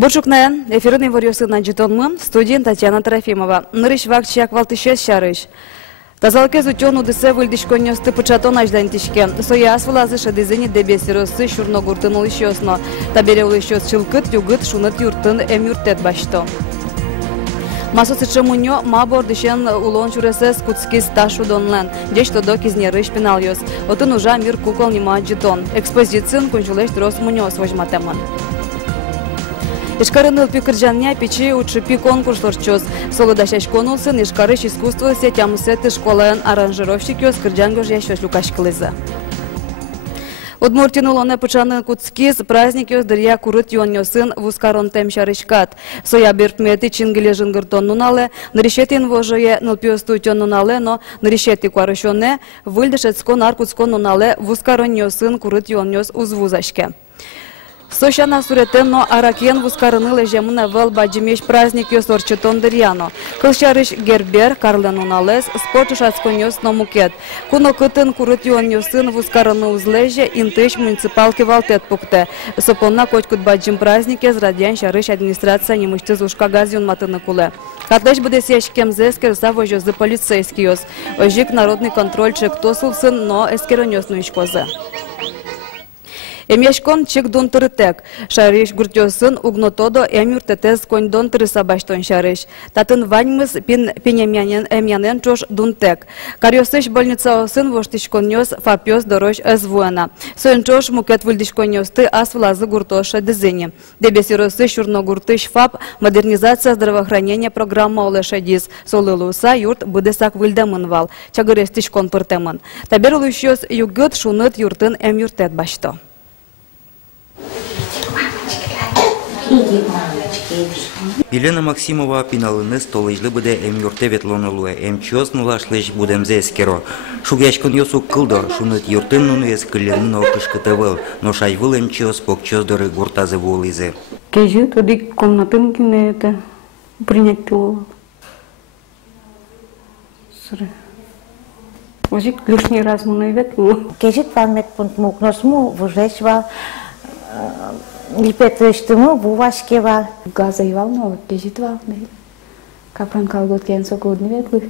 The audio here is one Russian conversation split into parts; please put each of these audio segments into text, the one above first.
Борчукнаен, эфирный варьосы на джитонмы, студент Татьяна Трофимова. Нырыш вакчак валтышес шарыш. Тазалке зутен удысе выльдишконёсты пычатон аждантишке. Соя асвылазы шадызыни дебесиросы шурногуртын улышёсно. Табере улышёс чылкыт, югыт, шунат юртын юртет башто. Масосы муньо мабор дышен улон чуресес куцкис ташу донлен. Деш тодо кизнерыш пеналйос. Отын ужа мир кукол нима джитон. Экспозицин кунчулеш трос муньо свожматеман. Ишкарын ылпи кыржання печи учипи конкурс орчос. Солодашаш конулсын ишкарыш искусство сетямусеты школаен аранжировщик ёс кыржангош ящос лукашкылызы. Удмуртин улоне пычаны куцкис праздник ёс дырья курыт ёнёсын вускарон темшарышкат. Соя бертмети чингиле жынгыртон нунале, наришетин вожое нылпиосту тён нунале, но наришети куарышоне, выльдышецкон аркуцкон нунале вускарон ёсын курыт ёнёс узвузашке. Сощана суретенно аракен вускарыны лежемына вел баджимеш праздник ёс орчетон дырьяно. Кылшарыш гербер карлен уналес спортуш ацконёс номукет. Куно кытын курыт ёнёсын вускарыны узлеже интыш муниципалки валтет пукте. Сопонна кочкут баджим празднике зрадян шарыш администрация немыштыз ушка газюн матыны куле. Катлеш бдесеш кемзе скерса вожозы полицейский ёс. Ожик народный контроль чектосулсын, но эскеронёс нуишкозы. Эмешкон чик дон тырытек. Шариш гуртёсын угнотодо эмюртетес конь дон тырыса баштон шариш. Татын ваньмыз пенемянен эмянен чош дунтек. Карьосыш больница осын воштишкон нёс фапёс дорож эзвуэна. Соен чош мукет выльдишкон нёсты ас влазы гуртоша дызыни. Дебесиросы шурно гуртыш фап модернизация здравоохранения программа олешадис. Солылуса юрт быдесак выльдамынвал. Чагырестишкон пыртемын. Табер улышёс югыт шуныт юртын эмюртет башто. Елена Максимова пиналыны столыжлы буде юрте ветлонылуе, чоз нулашлыш будемзе эскеро. Шугяшкон йосу кылдо, шунут юртын нуну эскілерін окышкыты был, но шайвыл чоз покчоз доры гуртазы волызы. Кежи тоді комнатын кіне это принять пиловал. Ожик лишний раз муна ветлу. Кежи памет пункт мукносму вужешвал. Липетыштымы бувашкева. Газа и волнова, кежитвал. Капран колгот кен сокудни ветлы.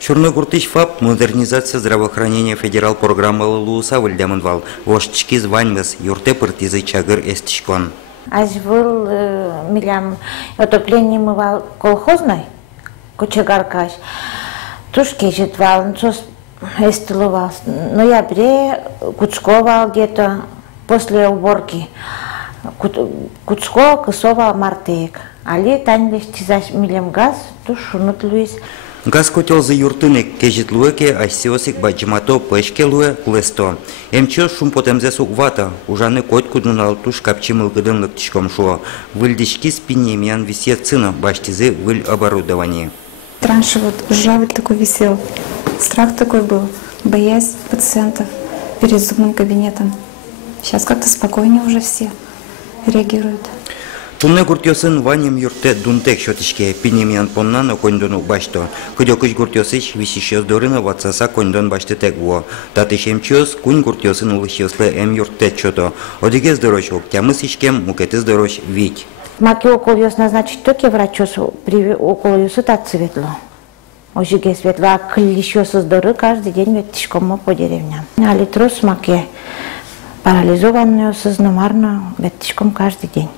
Шурногуртыш ФАП модернизация здравоохранения федерал программы Луса выльдамынвал. Воштички званьмыз юрте пыртизы чагыр эстишкон. Ажвыл милям отопление мывал колхозной, кочегаркаш. Туш кежитвал, нцос эстиловал. Ноябре кучковал где-то. После уборки Куцко, Кысова, Мартеек. Али таньлеш тизаш милем газ, туш шунут луис. Газ котел за юртынек кежит луэке, асиосик баджимато пешке луэ лесто. Чоз шум потемзе суквата, ужаны кот кудунал туш капчимыл гыдынлык тишком шуо. Выльдишки спинемян висет цина, баштизы выль оборудование. Раньше вот ржавый такой висел, страх такой был, боязнь пациентов перед зубным кабинетом. Сейчас как-то спокойнее уже все реагируют. Тунне гуртёсын ванем юрте дунтек шотишке пинемян поннано кондону башто. Кудёкыш гуртёсыш висишёс дорына ватсаса кондон башты тегво. Татышем чёс кунь гуртёсын улышёслы юрте чото. Одиге здорожок, тямыс ишкем мукеты здорож вить. Маки около ёс назначить токи врачёсу, при около ёсу так цветло. Ожиге светло, а клишёсы здоры каждый день ветишком по деревням. А литрос маки. Парализованную сознамарно ветишком каждый день.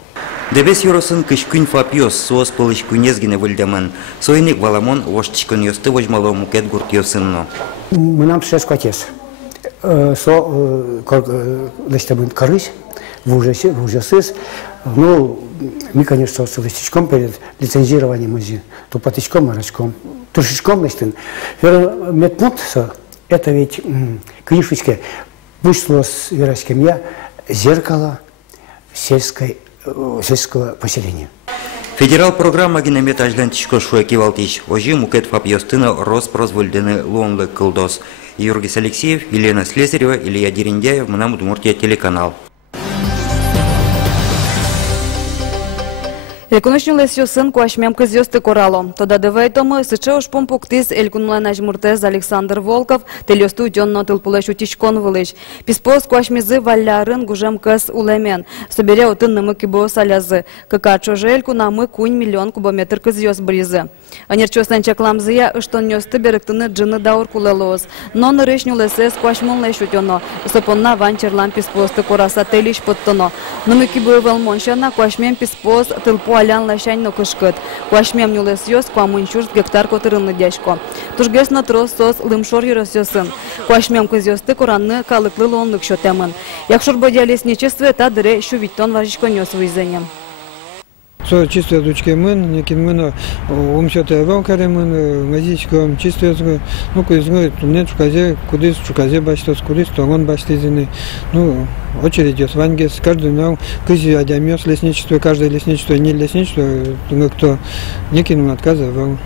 Дебес юросын кышкүн фапиос соос пылыш күнезгіне выльдамын. Сойник валамон воштичкон ёсты вожмало мукет гурт ёсынно. Мынам шешко отец. Лестабын корысь, вужасыз. Ну, мы, конечно, с листичком перед лицензированием, тупотичком, марочком. Тушечком листын. Медпункт, это ведь книжечки. Вышло с Верочком я зеркало сельского поселения. Федерал программа генемет ажлен тишко шуэки валтиш. Ожи мукет фапьёстына роспрозвольдены лонлы кылдос. Юргис Алексеев, Елена Слесарева, Илья Дерендяев, Мнам Удмуртия телеканал. Реконочнули сын куашмем кызёсты корало. Тода девейтомы сыче ушпом пуктис элькунула нажмуртез Александр Волков телёсту утённо тылпулеш утичкон вылыч. Писпос куашмезы валярын гужем кыз улемен. Собере отын намы кибо салязы. Какачо жельку намы кунь миллион кубометр кызёс бризы. Анерчостан чакламзыя ыштон нёсты беректыны джыны даур кулелоз. Но нырышнулы сэс куашмонлай шутёно. Сопонна ванчерлам писпосты кораса телиш подтоно. Намы кибо велмоншана куашмем писпос тылпу алян лашань но кышкыт. Куашмем нюлес ёс куамунчурс гектар котырынны дяшко. Тужгес на трос сос лымшор юрос ёсын. Куашмем кызёсты коранны калыклы лонлык шотемын. Якшур бодя лесничестве та дыре шувиттон важичко нёс вызенем. Со чистые дучки мын, некин мына умшатая валкаре мын, мазичком чистые згы, ну кузгы тумнет чуказе баштос, кудис тонгон баштизины, ну очередь ёс вангес, каждый нау кызи адямёс лесничество, каждое лесничество не лесничество, кто некин отказывал.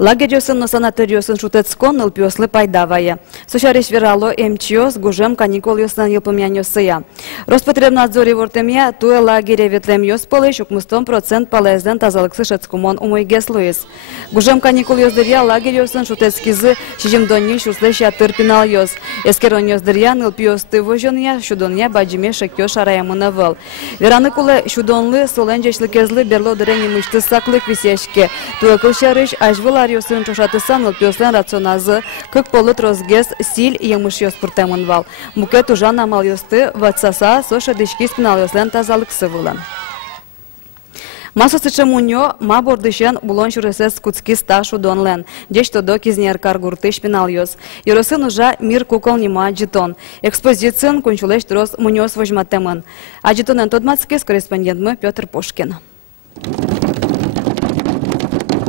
Лагерёсын на санаториосын шутецкон нылпёслы пайдавая. Сушариш верало МЧОС гужем каникул ёсынан йылпымянёсыя. Роспотребнадзоре вортемья туе лагере ветлем ёс полыш укмыстон процент полезен тазалыксы шецкумон умойгес луис. Гужем каникул ёсдырья лагерёсын шутецкизы шижемдонни шурслеш ятыр пинал ёс. Эскерон ёсдырья нылпёсты вожонья шудонья баджиме шекё шараямына выл. Вераны кулы шудонлы соленжешлыкезлы берло дырени мышты саклык висешке. Туе кылшарыш ажвылар Ёсын чушатысан ылпёслен рационазы, как полыт розгес силь емыш ёс пыртемын вал. Мукет ужан амал ёсты ватсаса соша дышки спинал ёслен тазалыксы вылы. Масосычы муньо ма бордышен булон шуресес куцки сташу донлен. Деш тодо кизнер каргурты шпинал ёс. Ёросын ужа мир кукол нима аджитон. Экспозициян кончулеш трос муньос вожматемын. Аджитонен тодмацкис корреспондентмы Петр Пушкин.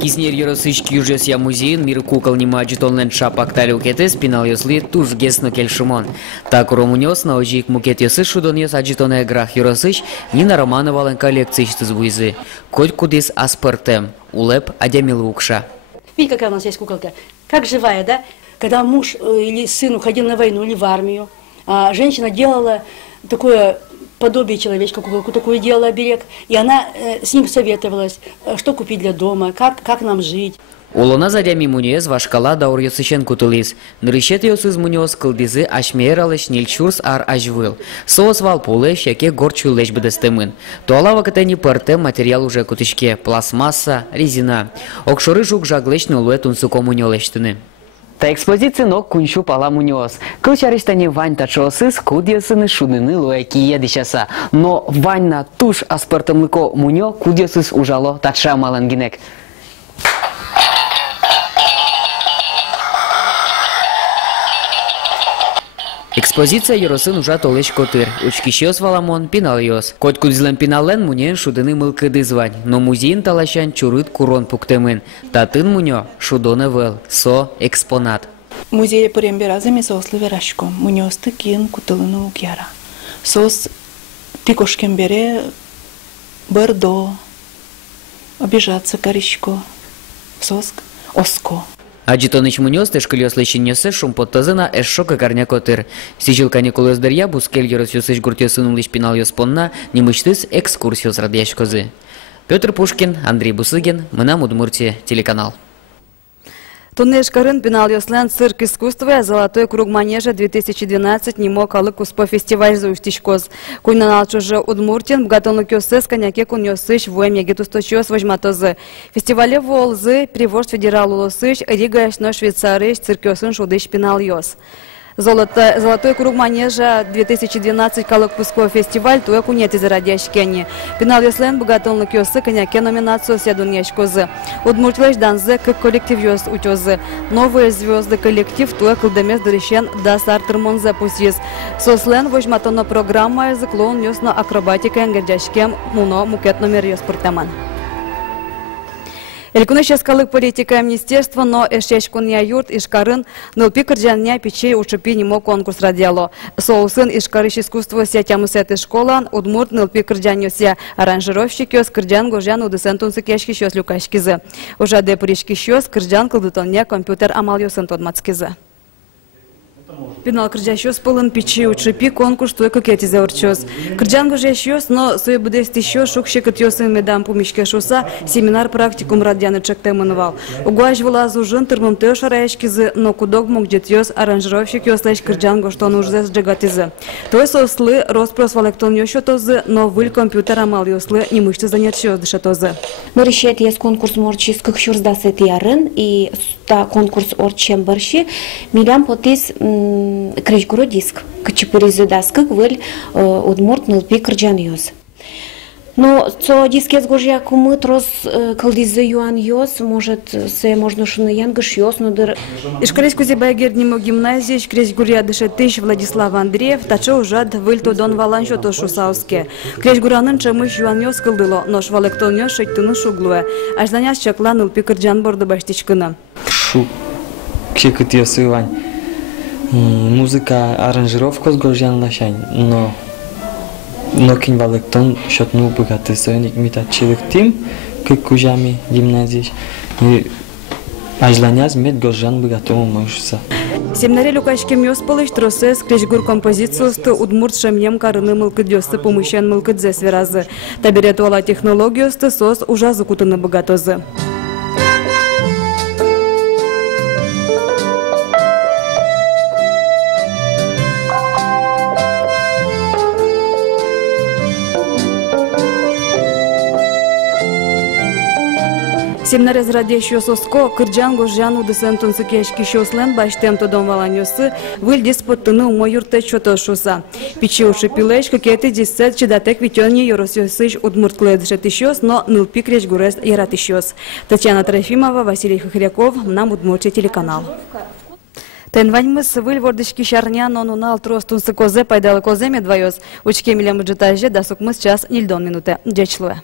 Киснер Яросыч Южесья музейн мир кукол нима аджитонлен шапак талюкеты спинал ёсли туж гесно кельшимон. Так уромунёс на ожик мукет ёсы шудон ёс аджитоне грах Яросыч Нина Романовален коллекции штыз буйзы. Коть кудис аспартем. Улеп адямил укша. Видите, какая у нас есть куколка? Как живая, да? Когда муж или сын уходил на войну или в армию, а женщина делала такое подобие человечка, куколку такую делала оберег, и она с ним советовалась, что купить для дома, как нам жить. Улона задями муньез вашкала даур ёсычен кутылис. Нырышет ёсыз муньез кылдизы ашмеералыш нильчурс ар ажвыл. Соос вал пулы шеке горчу лечь бедестемын. Туалава катани пырте материал уже кутышке, пластмасса, резина. Окшоры жук жаглечны луэ тунсуко муньолештыны. Та экспозиция ног куншу пала муньос. Кылчариштани вань тачосы скудьясыны шудыны луэки едищаса. Но вань на туш аспартымлыко муньо кудьясыз ужало татша малангинек. Экспозиция Яросын ужа толеш котыр. Учкищёс валамон пинал ёс. Коть кудзлен пинален мунен шудыны мылкы дызвань. Но музейн талашан чурыт курон пуктемын. Татын муньо шудоны вел. Со экспонат. Музей поремберазами сослы верашко. Муньосты кин кутылыны укяра. Сос пикошкем бере бордо. Обижаться коричко. Соск оско. Аджитоныч муньос тешкылёс лещинёсы шумпоттазына эшшока карня котыр. Сижил каникулёс дырья бускель ёрос ёсыч гуртёсын улыш пинал ёспонна немыштыс экскурсиёс радьяшкозы. Петр Пушкин, Андрей Бусыгин, Мынам Удмуртия, телеканал. Туннешкарын пинал ёслен цирк искусства «Золотой круг манежа 2012» нимо калык успо фестиваль зуштичкоз. Куннанал чужа Удмуртин бгатонлык ёсыс коняке кун ёсыч вуэм ягитусточёс вожматозы. Фестивале волзы привожд федерал улосыч Рига эшно швейцарыч цирк ёсын шудыч пинал ёс. Золотой круг манежа 2012 калык пуско фестиваль туэ кунет из радяшкени. Пинал ёслен богатонлык ёсы коняке номинацию седун яшкозы. Удмуртилэш данзе как коллектив ёс утёзы. Новые звезды коллектив туэ кылдемес дырыщен да сартырмон запустис. Сослен вожматоно программа язык лон ёсно акробатика энгердяшкем муно мукет номер ёс пыртаман. Элькуныш эскалык политика министерства, но эшечкуния юрт ишкарын нылпи кырджання печей учепи нимо конкурс радиало. Соусын ишкарыш искусство сетямусеты школан, удмурт нылпи кырджаньося аранжировщик ёс кырджан гожан удысен тунсыкешки щёс люкашкизы. Ужаде пыришки щёс кырджан кылдытоння компьютер амал ёсын тодмацкизы. Пинал кырджащёс полын пичи учипи конкурс той кокетизе урчос. Кырджангу жащёс, но суе будест еще шукше кытёсын медам пумишке шуса семинар практикум радяны чектемынывал. Угуаж вылазу жын тырмым тёш араешкизы, но кудок мог жетёс аранжировщик ёслэш кырджангу что нужзес джагатизы. Той сослы роспрос валектон ёшотозы, но выль компьютер амал ёслы немышты занятшёс дышатозы. Но решет есть конкурс морчи с кыхшурсдасы тиярын, и та конкурс орчем барши, милям потис кречгуро диск, качепуризы даскак выль удмурт нылпи кырджан ёс. Но цо дискет гожья кумы трос калдизы юан ёс, может се можно шуны янгыш ёс, но дыр... Ишкарес кузебай герднему гимназии, шкресь гурья дышетыш Владислав Андреев, тачо ужад выльто дон валаншо то шусауске. Креш гуранын чамыш юан ёс кылдыло, но швалектон ёс шейтыны шуглуэ. Аж заняс чакла нылпи кырджан борды баштичкына. Шу кекыт ёсы вань. Музыка, аранжировка с гожьян лашань, но кинь валектон шотну богатый союзник митачилых тим, как кужами гимназии, и ажланяз мед гожьян богатому мышца. Семнаре люкашкем ёс полыш тросес кречгур композицию сты удмурт шамьем карыны мылкыдёсты помыщен мылкыдзе сверазы. Таберетуала технологию сты сос ужазы кутыны богатозы. Семнарез радещё соско, кырджан гожжан удысын тунсыкешки шослен баштем тодон валанёсы, выль диспоттыны умой юрте чото шоса. Пичи уши пилеш, какеты дисцет чедатек витённи yorosёсыш удмуртклэдшет ищёс, но нылпи кречгурес ярат ищёс. Татьяна Трофимова, Василий Хохряков, нам удмуртче телеканал. Тенваньмыс выль вордышки шарнян он унал трос тунсы козе пайдалы козе медвоёс. Учке милям бюджетаже дасукмыс час нильдон минуте. Дечлуэ.